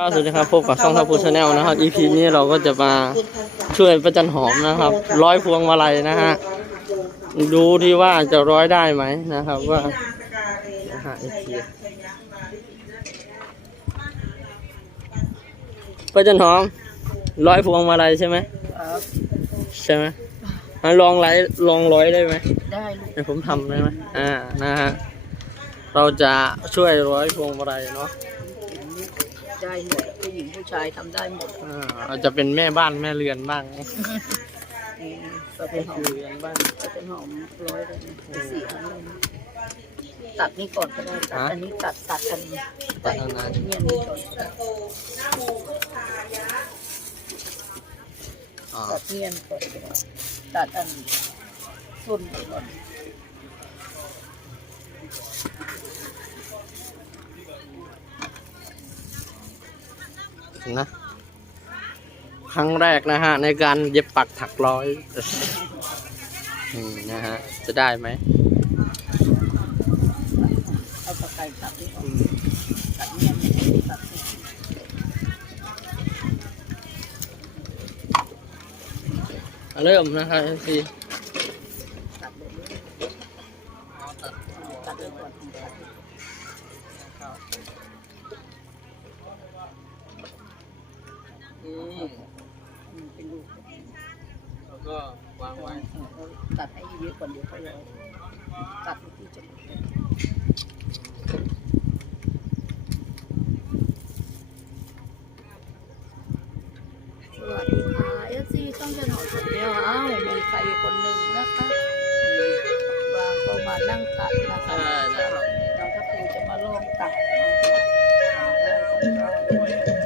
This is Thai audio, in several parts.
สวัสดีครับพบกับช่องทัพพูชาแนลนะครับ EP นี้เราก็จะมาช่วยประจันหอมนะครับ ร้อยพวงมาลัยนะฮะดูที่ว่าจะร้อยได้ไหมนะครับว่านะฮะ EP ประจันหอม ร้อยพวงมาลัยใช่ไหมครับใช่ไหมอะลองไลฟ์ลองร้อยได้ไหมได้ลูกให้ผมทำได้ไหมอ่านะฮะเราจะช่วยร้อยพวงมาลัยเนาะ ได้หมดผู้หญิงผู้ชายทำได้หมดอ่าอาจจะเป็นแม่บ้านแม่เรือนบ้างอืมก็เป็แม่นหอคมเรือนบ้างก็เป็นหอมร้อยเลยนะสี่อันเลยนะตัดนี่ก่อนก็ได้ตัดอันนี้ตัดตัดกันตัดอันนั้นเนี่ยนี่ก่อนก็ได้อ่าตัดเนียนก่อนก็ได้ตัดอันส้นก่อน นะ ครั้งแรกนะฮะ ในการเย็บปักถักร้อยนะฮะ จะได้ไหมเอาตะไคร้ตัดนี่ก่อนอืมตัดเนียนตัดนี่เริ่มนะครับที ตัดเลยตัดเลยก่อนตัด อืมอืมเป็นลูกแล้วก็วางไว้ตัดให้เยอะก่อนเดี๋ยวค่อยร้อยตัดที่จะหมดสวัสดีค่ะเอฟซีต้องจะหนอคนเดียวอ้าวมีใครอยู่คนหนึ่งนะคะวางก็มานั่งตัดนะคะได้นะครับเราถ้าปูจะมาลองตัดได้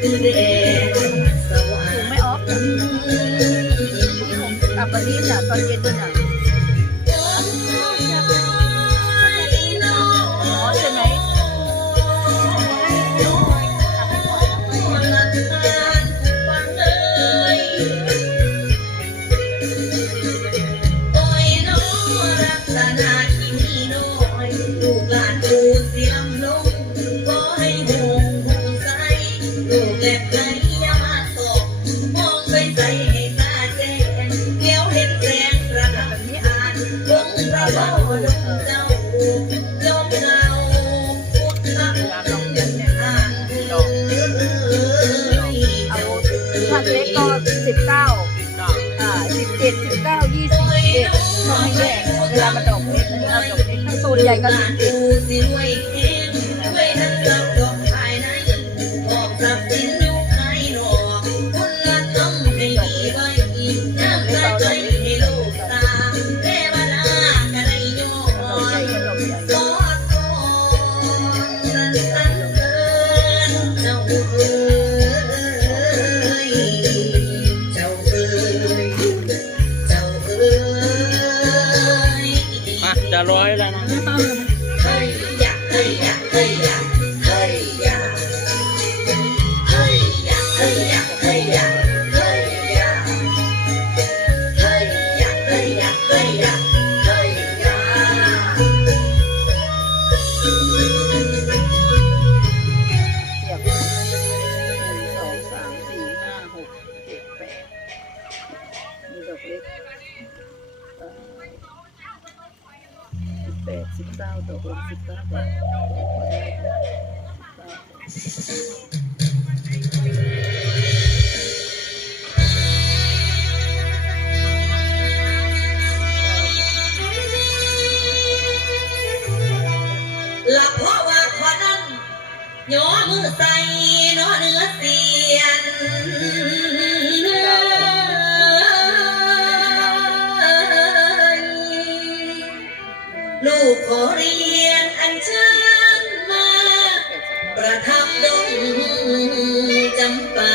แดงสว่างไม่ออกผมกลับมาที่จาตอนเย็นด้วยนะ กเล็กก็สิบเก้าอ่าสิบเจ็ดสิบเก้ายี่สิบเจ็ดต้องให้ยเวลามันดอกเล็กมันดอกเล็กาโซนใหญ่ก็สิบเจ็ด ลูกขอเรียนอันเชิญมา ประทับดงจำปา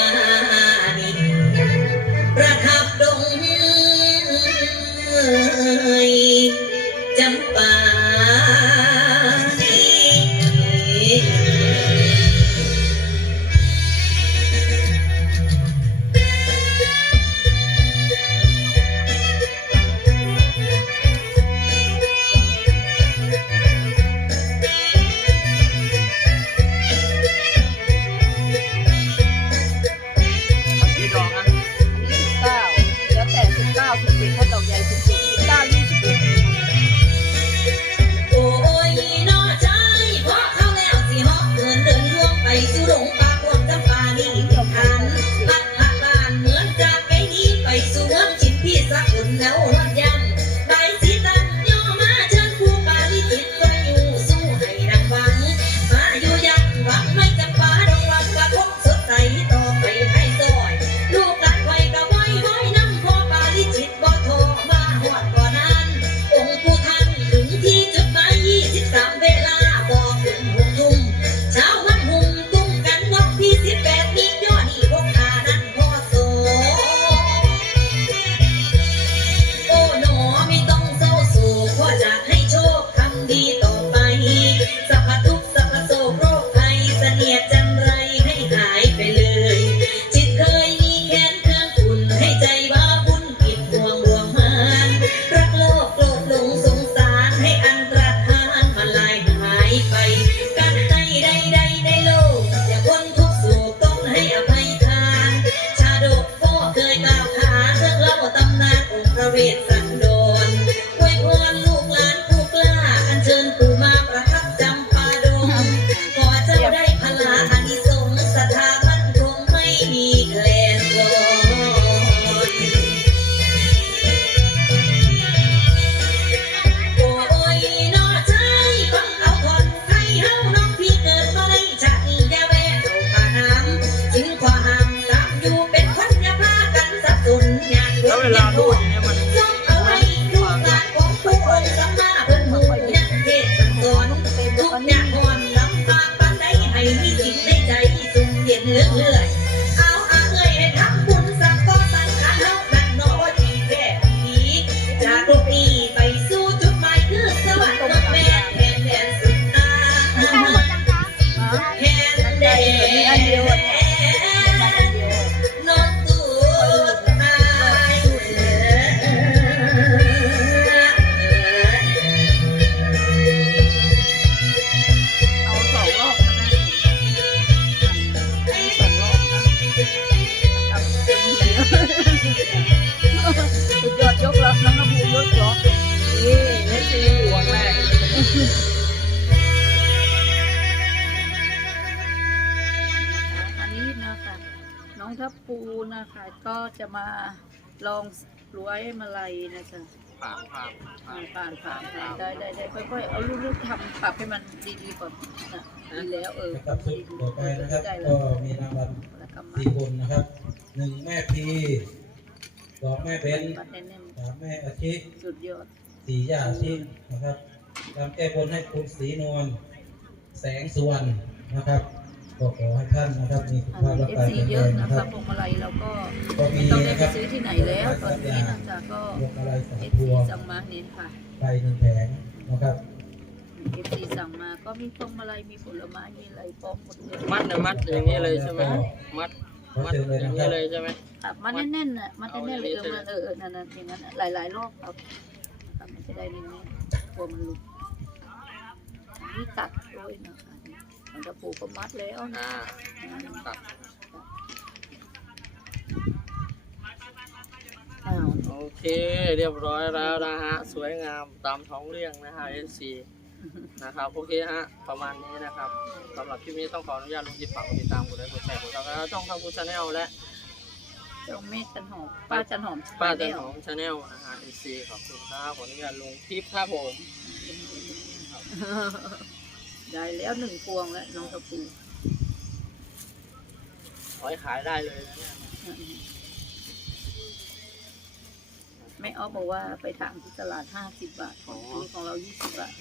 Là. นะคะ ก็จะมาลองร้วยมาลัยนะจ๊ะผ่านผ่านอ่าผ่านผ่านผ่านได้ได้ได้ค่อยๆเอาลูกๆทำปรับให้มันดีๆก่อนนะดีแล้วเออนะครับชุดต่อไปนะครับได้แล้ก็วมีรางวัลแล้วก็มาสี่คนนะครับหนึ่งแม่พีสองแม่เบนมัดแน่นสามแม่อาชิๆสุดยอดสี่ย่าอาชินะครับทำแก้บนให้คุณศรีนวลแสงสุวรรณนะครับ ก็ขอให้ท่านนะครับมีสุขอันภาพนี้ร่างเอกายฟซีแข็งเยแรอะงนะนะคครัรับบพวงมาลัยเราก็ก็มีไม่ต้องได้นะไปครับซื้อที่ไหนแล้วตอนนี้นะจ๊ะก็พวงมาลัยสามเอฟพซีวงสั่งมาเน้นค่ะไปหนึ่งแผงนะครับเอฟซีสั่งมาก็มีพวงมาลัยมีผลไม้มีอะไรพร้อมหมดเลยมัดนะมัดอย่างนี้เลยใช่ไหมมัดขอมัดเชิญเลยอย่านะงครันี้บเลยใช่ไหมครับมันแน่นๆน่ะมันแน่นๆเลยเออมันเออเออนั่นๆอย่างนั้นน่ะหลายๆรอบครับครับมันจะได้แน่นๆกลัวมันหลุดอันนี่ตัดด้วยนะคะ มันจะผูกก็มัดแล้วนะอ่าตัดอ้าวโอเคเรียบร้อยแล้วนะฮะ สวยงามตามท้องเรื่องนะฮะ FC นะครับโอเคฮะประมาณนี้นะครับสำหรับคลิปนี้ต้องขออนุญาตลงจิตฝากกดติดตามกดไลค์กดแชร์กดซับสไครต์ช่องทางกูชาแนลและเจ้าเมฆจันหอมป้าจันหอมป้าจันหอมชาแนลนะฮะ FC ขอบคุณครับขออนุญาตลงคลิปครับผม ได้แล้วหนึ่งพวงแล้วน้องตะปูขอให้ขายได้เลยนะเนี่ยแม่ออฟบอกว่าไปถามที่ตลาดห้าสิบบาทของที่ของเรายี่สิบบาท